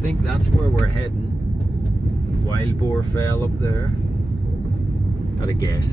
think that's where we're heading. Wild Boar Fell up there. Got a guess.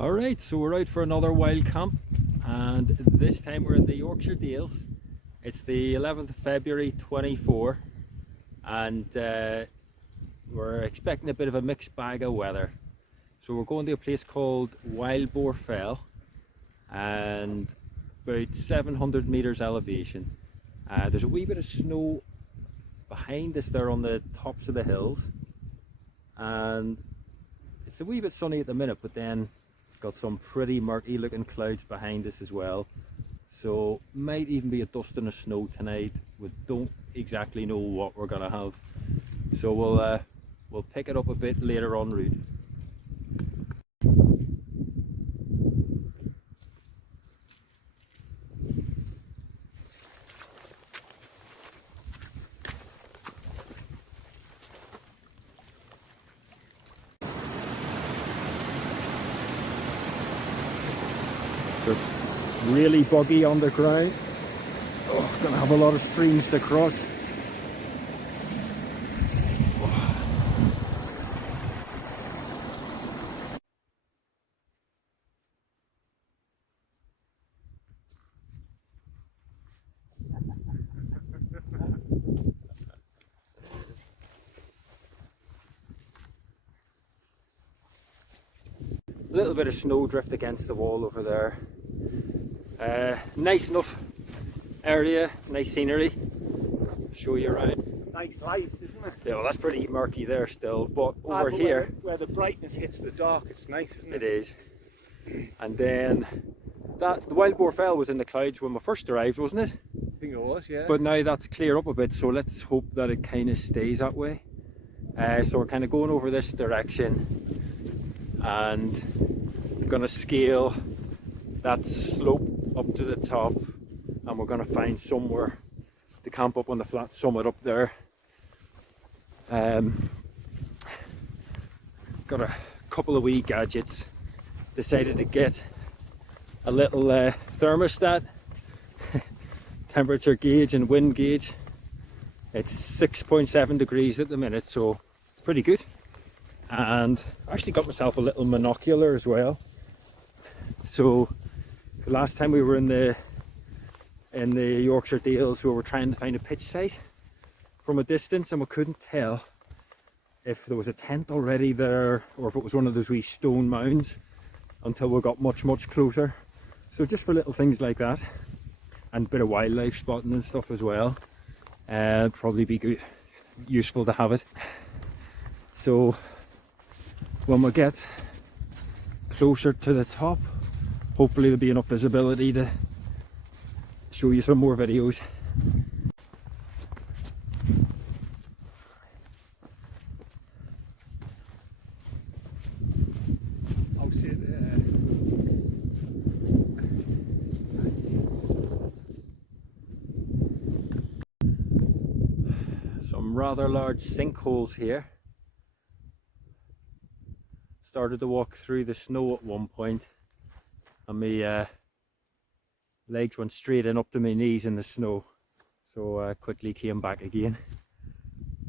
Alright, so we're out for another wild camp, and this time we're in the Yorkshire Dales. It's the 11th of February 24, and we're expecting a bit of a mixed bag of weather. So we're going to a place called Wild Boar Fell, and about 700 meters elevation. There's a wee bit of snow behind us there on the tops of the hills, and it's a wee bit sunny at the minute, but then got some pretty murky looking clouds behind us as well, so might even be a dusting of snow tonight. We don't exactly know what we're gonna have, so we'll pick it up a bit later en route. Really boggy on the ground. Oh, gonna have a lot of streams to cross. A little bit of snowdrift against the wall over there. Nice enough area, nice scenery. Show you around. Nice light, isn't it? Yeah, well, that's pretty murky there still, but over here where the brightness hits the dark, it's nice, isn't it? it is. And then the Wild Boar Fell was in the clouds when we first arrived, wasn't it? I think it was, yeah. But now that's cleared up a bit, so let's hope that it kind of stays that way. So we're kind of going over this direction, and we're going to scale that slope up to the top, and we're going to find somewhere to camp up on the flat summit up there. Got a couple of wee gadgets. Decided to get a little thermostat, temperature gauge and wind gauge. It's 6.7 degrees at the minute, so pretty good. And I actually got myself a little monocular as well. So the last time we were in the Yorkshire Dales, we were trying to find a pitch site from a distance, and we couldn't tell if there was a tent already there or if it was one of those wee stone mounds until we got much closer. So just for little things like that, and a bit of wildlife spotting and stuff as well, probably be good, useful to have it. So when we get closer to the top, hopefully there'll be enough visibility to show you some more videos. I'll sit Some rather large sinkholes here. Started to walk through the snow at one point, and my legs went straight in up to my knees in the snow, so I quickly came back again.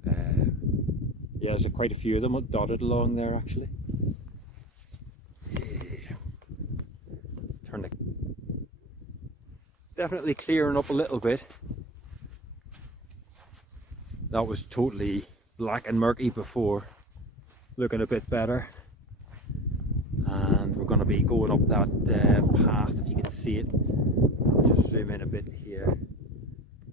Yeah, there's quite a few of them dotted along there actually. Turn definitely clearing up a little bit. That was totally black and murky before, looking a bit better. And we're going to be going up that path, if you can see it. I'll just zoom in a bit here.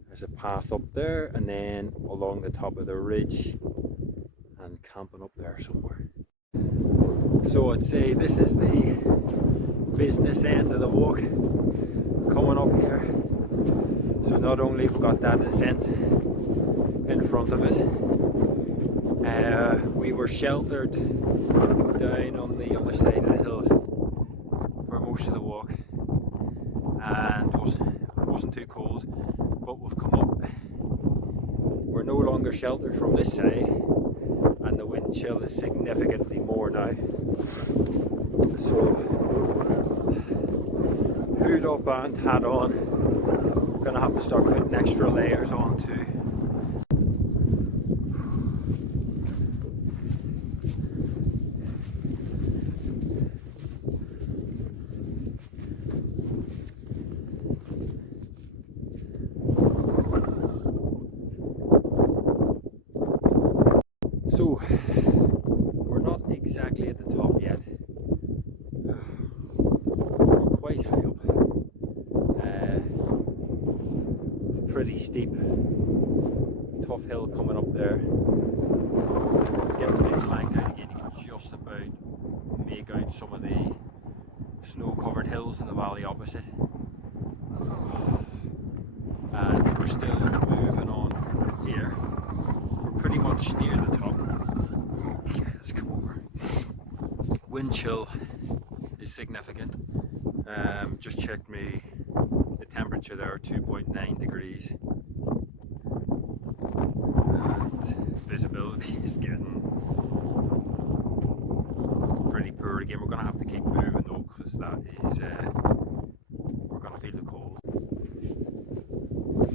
There's a path up there, and then along the top of the ridge, and camping up there somewhere. So I'd say this is the business end of the walk coming up here. So not only have we got that ascent in front of us, we were sheltered down on the other side of the hill for most of the walk, and wasn't too cold, but we've come up. We're no longer sheltered from this side, and the wind chill is significantly more now. So hood up and hat on. Gonna have to start putting extra layers on too. So we're not exactly at the top yet. We're quite high up. Pretty steep, tough hill coming up there. Getting a bit clanked out again. You can just about make out some of the snow-covered hills in the valley opposite. And we're still moving on here. We're pretty much near the top. Okay, let's come over. Wind chill is significant. Just checked the temperature there, 2.9 degrees. And visibility is getting pretty poor again. We're going to have to keep moving though, because that is, we're going to feel the cold.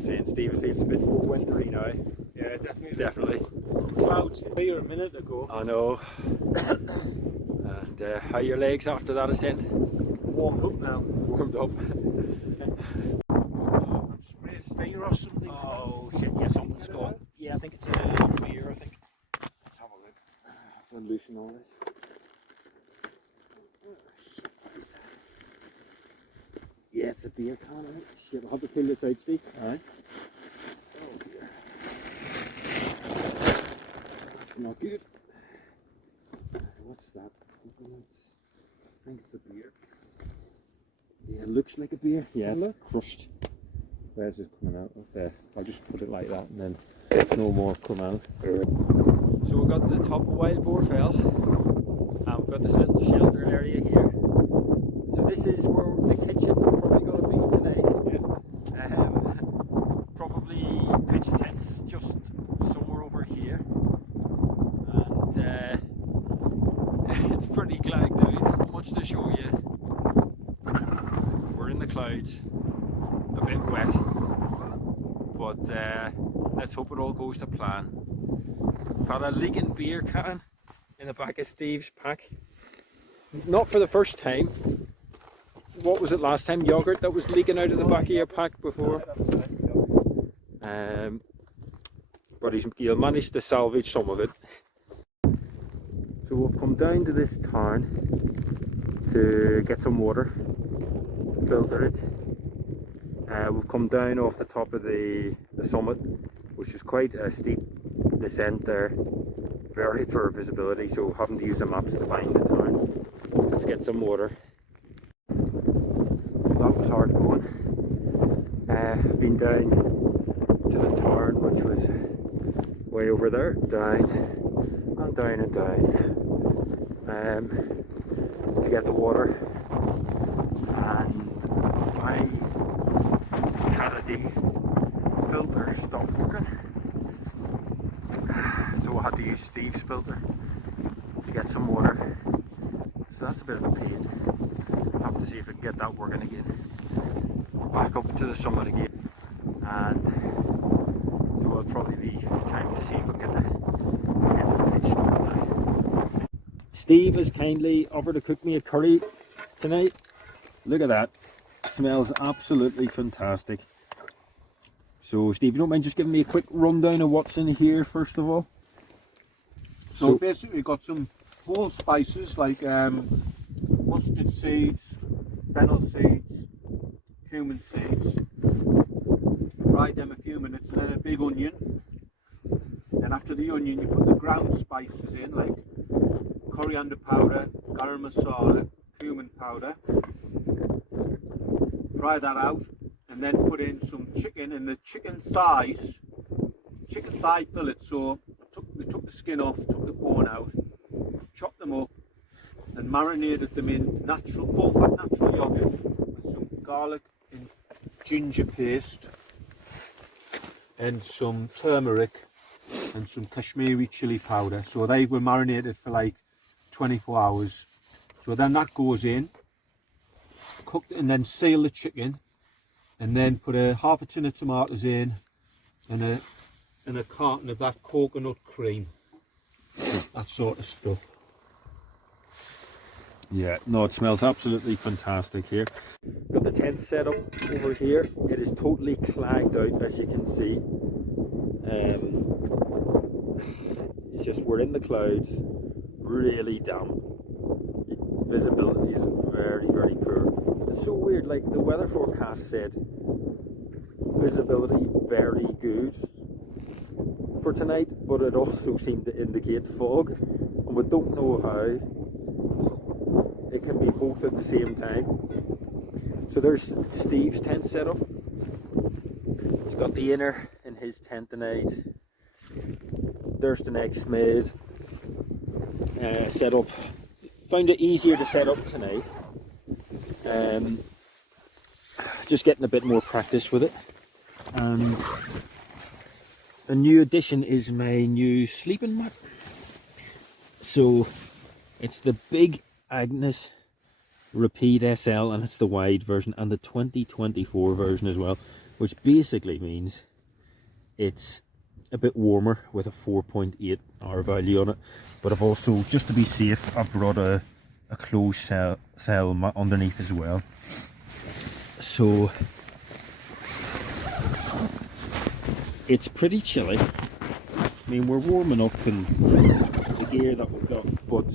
Saying Steve, it feels a bit more wintry now. Yeah, definitely. Definitely. The clouds here a minute ago. I know. And how are your legs after that ascent? Warmed up now. Warmed up. I'm sprayed fire or something. Oh shit, yeah, something's gone. Yeah, I think it's a beer, I think. Let's have a look. I'll loosen all this. Yeah, it's a beer can, I think. Shit, I'll have to pull this out, Steve. Alright. Oh dear. That's not good. What's that? I think it's a beer. Yeah, it looks like a beer. Yeah, it's crushed. Where's it coming out? Okay, I'll just put it like that and then no more come out. So we've got the top of Wild Boar Fell, and we've got this little sheltered area here. So this is where the kitchen's probably going to be tonight. Yeah. Probably pitch tents just somewhere over here. And it's pretty clagged out. Not much to show you. We're in the clouds, a bit wet, but let's hope it all goes to plan. We've had a leaking beer can in the back of Steve's pack. Not for the first time. What was it last time? Yogurt that was leaking out of the back of your pack before. But he'll manage to salvage some of it. So we've come down to this tarn to get some water, filter it. We've come down off the top of the summit, which is quite a steep descent there. Very poor visibility, so having to use the maps to find the tarn. Let's get some water. That was hard going. Been down to the tarn, which was way over there, down and down and down, to get the water. And my Kennedy filter stopped working, so I had to use Steve's filter to get some water. So that's a bit of a pain. I'll have to see if I can get that working again. We're back up to the summit again, and so it'll probably be time to see if I can get some pitch now. Steve has kindly offered to cook me a curry tonight. Look at that. smells absolutely fantastic. So Steve, you don't mind just giving me a quick rundown of what's in here first of all? So basically we've got some whole spices like mustard seeds, fennel seeds, cumin seeds. Fry them a few minutes, and then a big onion. Then after the onion you put the ground spices in like coriander powder, garam masala, cumin powder. Fry that out and then put in some chicken and the chicken thigh fillets. So we took the skin off, took the bone out, chopped them up and marinated them in full fat natural yogurt with some garlic and ginger paste and some turmeric and some Kashmiri chili powder. So they were marinated for like 24 hours. So then that goes in, cooked, and then seal the chicken, and then put half a tin of tomatoes in, and a carton of that coconut cream, that sort of stuff. Yeah, no, it smells absolutely fantastic here. Got the tent set up over here. It is totally clagged out, as you can see. It's just, we're in the clouds, really damp. Visibility is very, very poor. It's so weird, like the weather forecast said visibility very good for tonight, but it also seemed to indicate fog, and we don't know how. It can be both at the same time. So there's Steve's tent set up. He's got the inner in his tent tonight. There's the next mid set up. Found it easier to set up tonight. Just getting a bit more practice with it. And a new addition is my new sleeping mat. So it's the big Agnes Repeat SL, and it's the wide version and the 2024 version as well, which basically means it's a bit warmer with a 4.8 hour value on it. But I've also, just to be safe, I've brought a closed cell mat underneath as well. So it's pretty chilly. I mean, we're warming up in the gear that we've got, but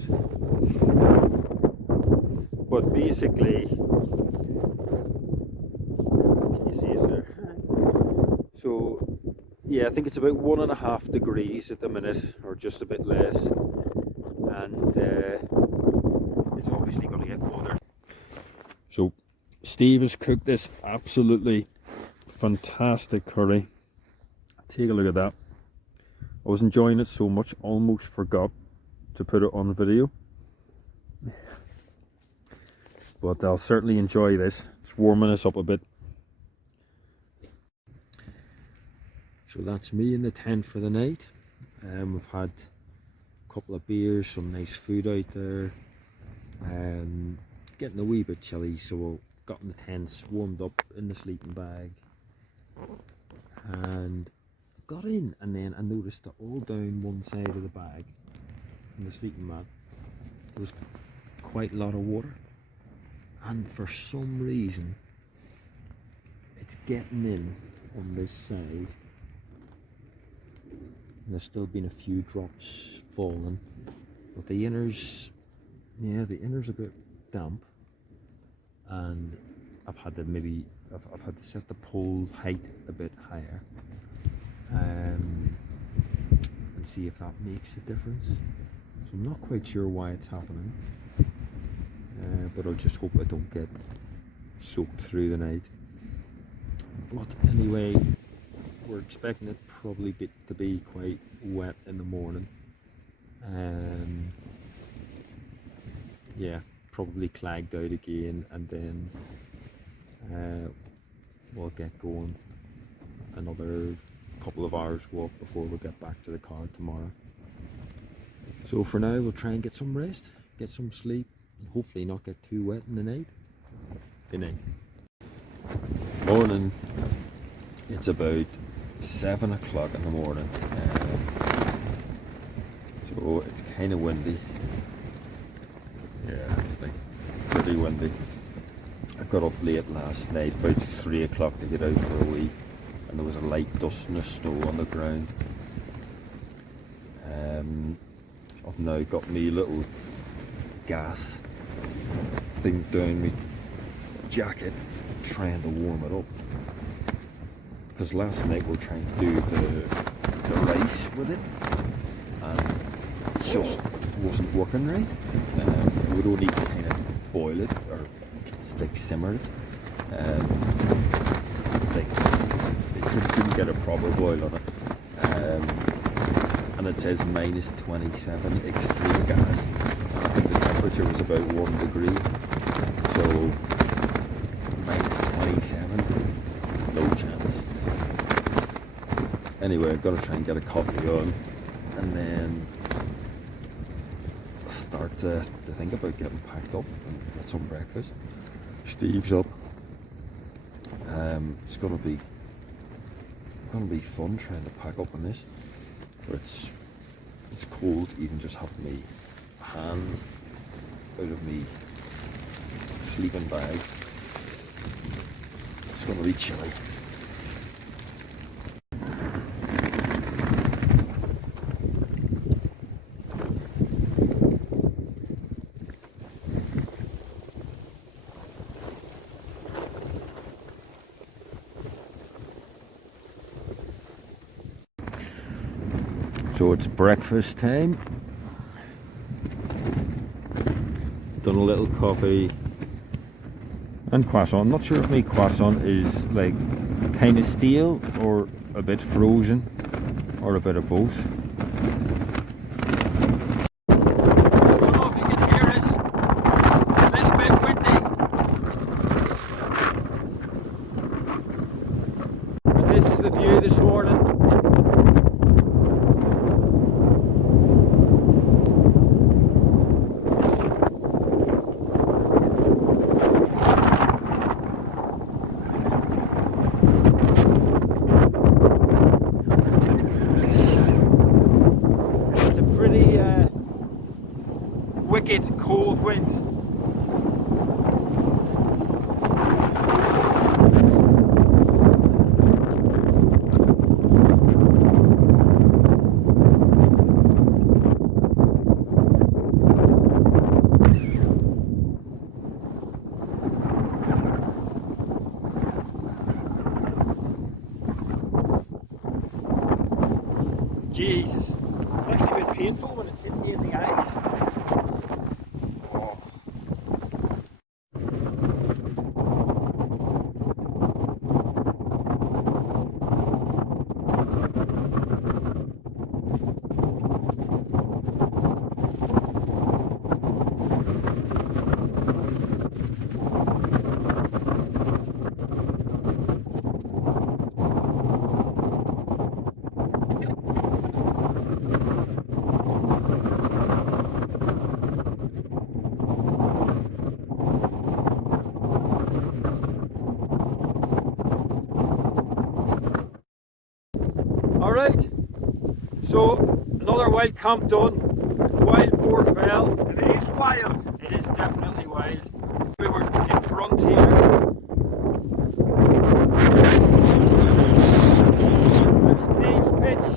basically, can you see us there? So yeah, I think it's about 1.5 degrees at the minute, or just a bit less, and it's obviously going to get colder. So Steve has cooked this absolutely fantastic curry. Take a look at that. I was enjoying it so much, almost forgot to put it on video. But I'll certainly enjoy this. It's warming us up a bit. So that's me in the tent for the night. We've had a couple of beers, some nice food out there. Getting a wee bit chilly, so we've gotten the tents warmed up in the sleeping bag. And got in, and then I noticed that all down one side of the bag in the sleeping mat there was quite a lot of water, and for some reason it's getting in on this side, and there's still been a few drops falling, but the inner's, yeah, the inner's a bit damp, and I've had to set the pole height a bit higher, and see if that makes a difference. So I'm not quite sure why it's happening, but I'll just hope I don't get soaked through the night. But anyway, we're expecting it probably to be quite wet in the morning. Yeah, probably clagged out again, and then we'll get going another couple of hours walk before we get back to the car tomorrow. So for now, we'll try and get some rest, get some sleep, and hopefully not get too wet in the night. Good night. Morning. It's about 7 o'clock in the morning, so it's kind of windy. Yeah, like pretty windy. I got up late last night, about 3 o'clock, to get out for a wee, and there was a light dusting of snow on the ground. I've now got me little gas thing down my jacket, trying to warm it up. Because last night we were trying to do the rice with it, and it just wasn't working right. We would only kind of boil it or like simmer it. Like couldn't get a proper boil on it. And it says -27 extreme gas. And I think the temperature was about 1 degree. So -27, no chance. Anyway, I've got to try and get a coffee on, and then start to think about getting packed up and get some breakfast. Steve's up. It's gonna be fun trying to pack up on this. But it's cold, even just having me hands out of me sleeping bag. It's gonna be chilly. So it's breakfast time. Done a little coffee and croissant. I'm not sure if my croissant is like kind of stale or a bit frozen or a bit of both. I don't know if you can hear it. It's a little bit windy. And this is the view this morning. Wicked cold wind. Jesus, it's actually a bit painful when it's hitting you in the eyes. Alright, so another wild camp done. Wild Boar Fell. And it is wild. It is definitely wild. We were in front here. That's Steve's pitch.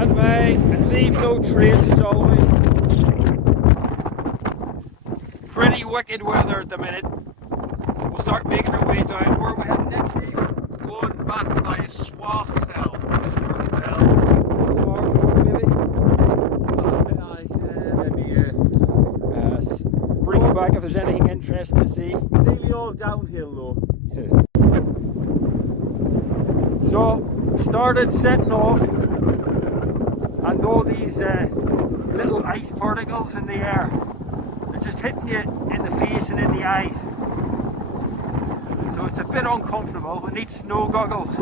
And mine. And leave no trace as always. Pretty wicked weather at the minute. We'll start making our way down. Where are we heading next, Steve? Going back by Swarth Fell. Large one, maybe? Bring you back if there's anything interesting to see. Nearly all downhill though. So, started setting off, and all these little ice particles in the air, they're just hitting you in the face and in the eyes. So it's a bit uncomfortable. We need snow goggles.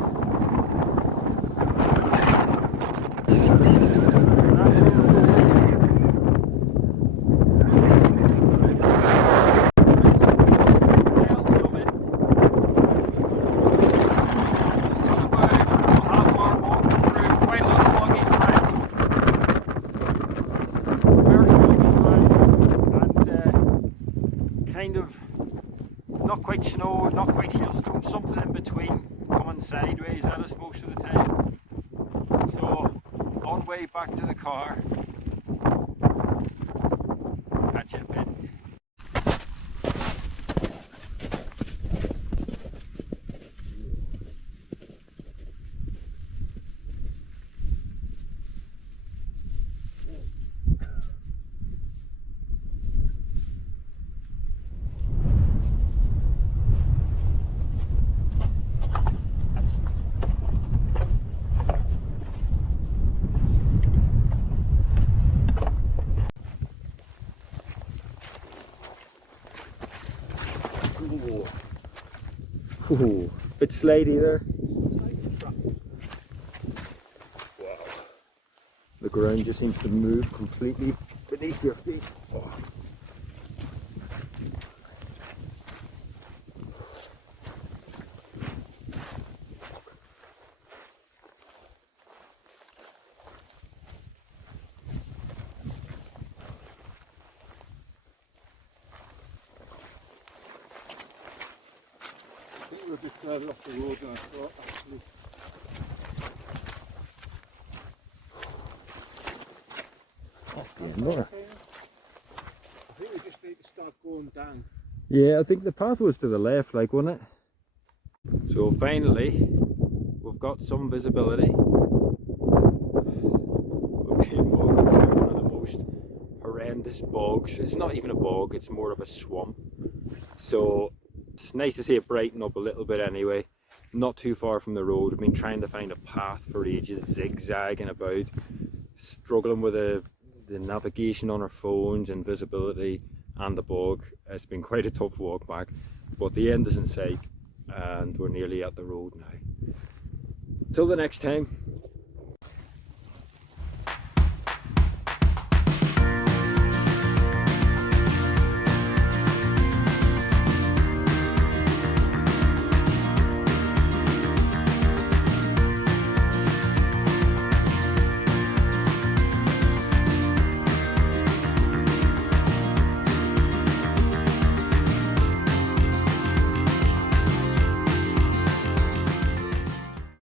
hailstone, something in between, coming sideways at us most of the time. So on way back to the car, catch you in a bit. Ooh, bit slidey there. Wow. The ground just seems to move completely beneath your feet. Oh. I think we're a bit further off the road than I thought, actually. More. I think we just need to start going down. Yeah, I think the path was to the left, like, wasn't it? So finally, we've got some visibility. We're being walked through one of the most horrendous bogs. It's not even a bog, it's more of a swamp. So it's nice to see it brighten up a little bit anyway. Not too far from the road. We've been trying to find a path for ages, zigzagging about, struggling with the navigation on our phones and visibility and the bog. It's been quite a tough walk back, but the end is in sight and we're nearly at the road now. Till the next time.